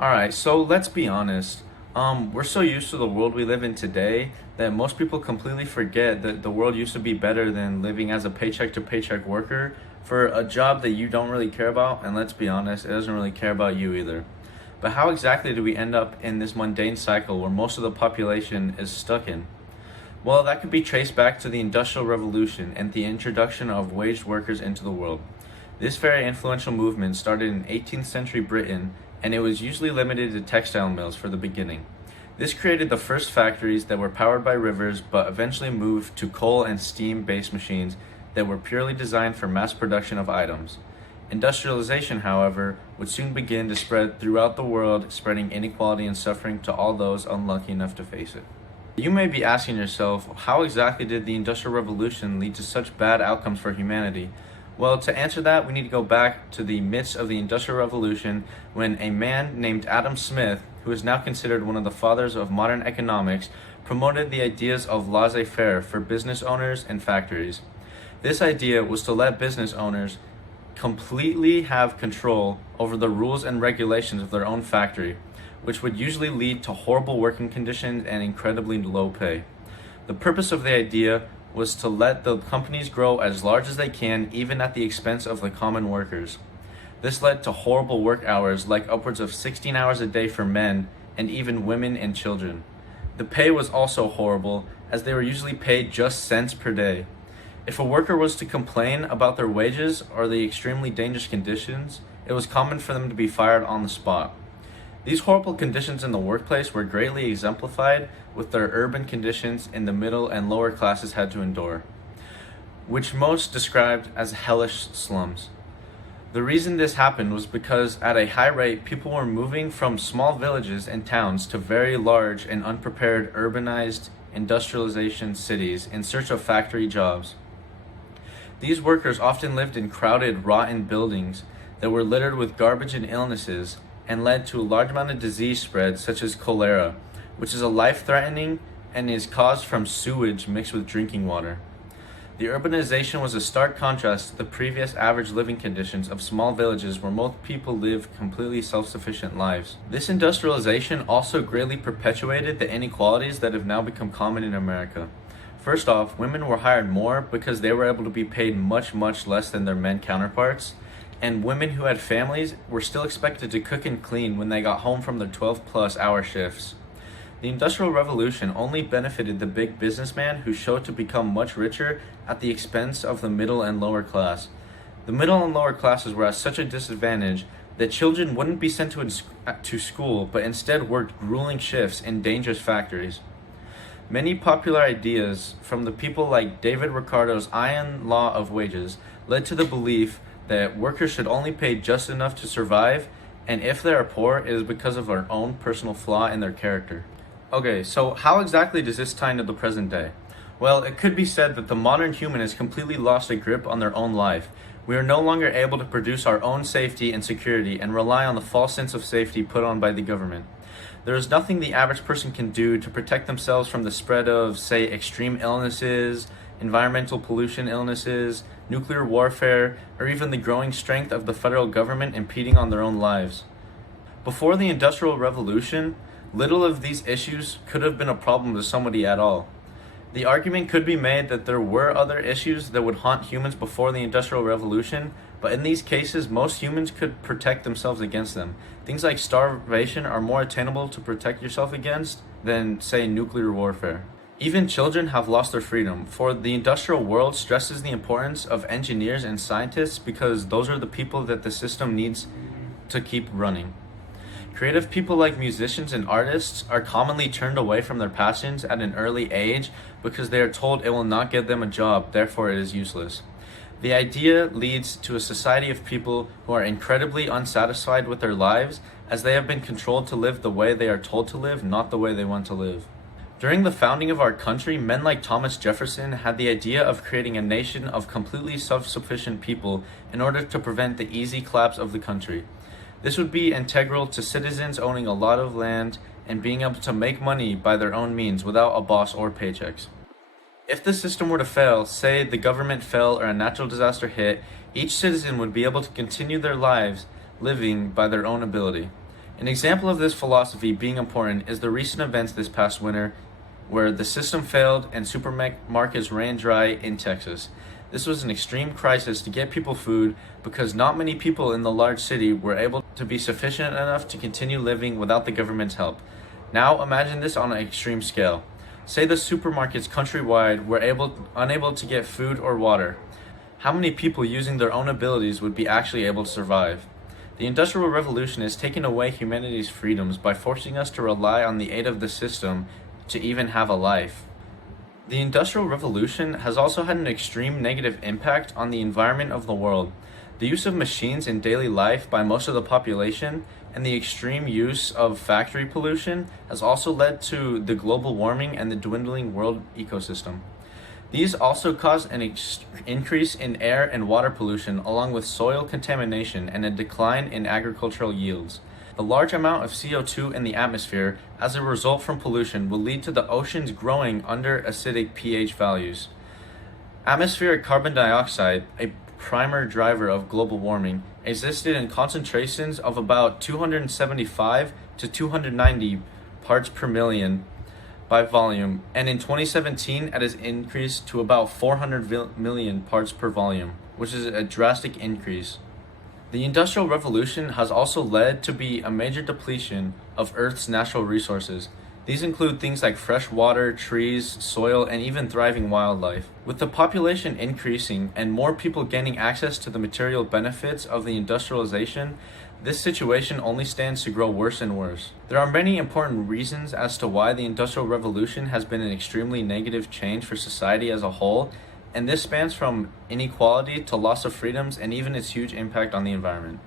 Alright, so let's be honest. We're so used to the world we live in today that most people completely forget that the world used to be better than living as a paycheck to paycheck worker for a job that you don't really care about, and let's be honest, it doesn't really care about you either. But how exactly do we end up in this mundane cycle where most of the population is stuck in? Well, that could be traced back to the Industrial Revolution and the introduction of waged workers into the world. This very influential movement started in 18th century Britain, and it was usually limited to textile mills for the beginning. This created the first factories that were powered by rivers but eventually moved to coal and steam based machines that were purely designed for mass production of items. Industrialization, however, would soon begin to spread throughout the world, spreading inequality and suffering to all those unlucky enough to face it. You may be asking yourself, how exactly did the Industrial Revolution lead to such bad outcomes for humanity? Well, to answer that, we need to go back to the midst of the Industrial Revolution when a man named Adam Smith, who is now considered one of the fathers of modern economics, promoted the ideas of laissez-faire for business owners and factories. This idea was to let business owners completely have control over the rules and regulations of their own factory, which would usually lead to horrible working conditions and incredibly low pay. The purpose of the idea was to let the companies grow as large as they can, even at the expense of the common workers. This led to horrible work hours, like upwards of 16 hours a day for men and even women and children. The pay was also horrible, as they were usually paid just cents per day. If a worker was to complain about their wages or the extremely dangerous conditions, it was common for them to be fired on the spot. These horrible conditions in the workplace were greatly exemplified with their urban conditions in the middle and lower classes had to endure, which most described as hellish slums. The reason this happened was because at a high rate, people were moving from small villages and towns to very large and unprepared urbanized industrialization cities in search of factory jobs. These workers often lived in crowded, rotten buildings that were littered with garbage and illnesses and led to a large amount of disease spread, such as cholera, which is a life-threatening and is caused from sewage mixed with drinking water. The urbanization was a stark contrast to the previous average living conditions of small villages where most people live completely self-sufficient lives. This industrialization also greatly perpetuated the inequalities that have now become common in America. First off, women were hired more because they were able to be paid much less than their men counterparts, and women who had families were still expected to cook and clean when they got home from their 12-plus hour shifts. The Industrial Revolution only benefited the big businessman who showed to become much richer at the expense of the middle and lower class. The middle and lower classes were at such a disadvantage that children wouldn't be sent to school, but instead worked grueling shifts in dangerous factories. Many popular ideas from the people like David Ricardo's Iron Law of Wages led to the belief that workers should only pay just enough to survive, and if they are poor, it is because of their own personal flaw in their character. Okay, so how exactly does this tie into the present day? Well, it could be said that the modern human has completely lost a grip on their own life. We are no longer able to produce our own safety and security and rely on the false sense of safety put on by the government. There is nothing the average person can do to protect themselves from the spread of, say, extreme illnesses, environmental pollution illnesses, nuclear warfare, or even the growing strength of the federal government impeding on their own lives. Before the Industrial Revolution, little of these issues could have been a problem to somebody at all. The argument could be made that there were other issues that would haunt humans before the Industrial Revolution, but in these cases, most humans could protect themselves against them. Things like starvation are more attainable to protect yourself against than, say, nuclear warfare. Even children have lost their freedom, for the industrial world stresses the importance of engineers and scientists because those are the people that the system needs to keep running. Creative people like musicians and artists are commonly turned away from their passions at an early age because they are told it will not get them a job, therefore it is useless. The idea leads to a society of people who are incredibly unsatisfied with their lives as they have been controlled to live the way they are told to live, not the way they want to live. During the founding of our country, men like Thomas Jefferson had the idea of creating a nation of completely self-sufficient people in order to prevent the easy collapse of the country. This would be integral to citizens owning a lot of land and being able to make money by their own means without a boss or paychecks. If the system were to fail, say the government fell or a natural disaster hit, each citizen would be able to continue their lives living by their own ability. An example of this philosophy being important is the recent events this past winter where the system failed and supermarkets ran dry in Texas. This was an extreme crisis to get people food because not many people in the large city were able to be sufficient enough to continue living without the government's help. Now imagine this on an extreme scale. Say the supermarkets countrywide were unable to get food or water. How many people using their own abilities would be actually able to survive? The Industrial Revolution has taken away humanity's freedoms by forcing us to rely on the aid of the system to even have a life. The Industrial Revolution has also had an extreme negative impact on the environment of the world. The use of machines in daily life by most of the population and the extreme use of factory pollution has also led to the global warming and the dwindling world ecosystem. These also cause an increase in air and water pollution along with soil contamination and a decline in agricultural yields. The large amount of CO2 in the atmosphere as a result from pollution will lead to the oceans growing under acidic pH values. Atmospheric carbon dioxide, a primer driver of global warming, existed in concentrations of about 275 to 290 parts per million by volume, and in 2017 it has increased to about 400 million parts per volume, which is a drastic increase. The Industrial Revolution has also led to be a major depletion of Earth's natural resources. These include things like fresh water, trees, soil, and even thriving wildlife. With the population increasing and more people gaining access to the material benefits of the industrialization, this situation only stands to grow worse and worse. There are many important reasons as to why the Industrial Revolution has been an extremely negative change for society as a whole, and this spans from inequality to loss of freedoms and even its huge impact on the environment.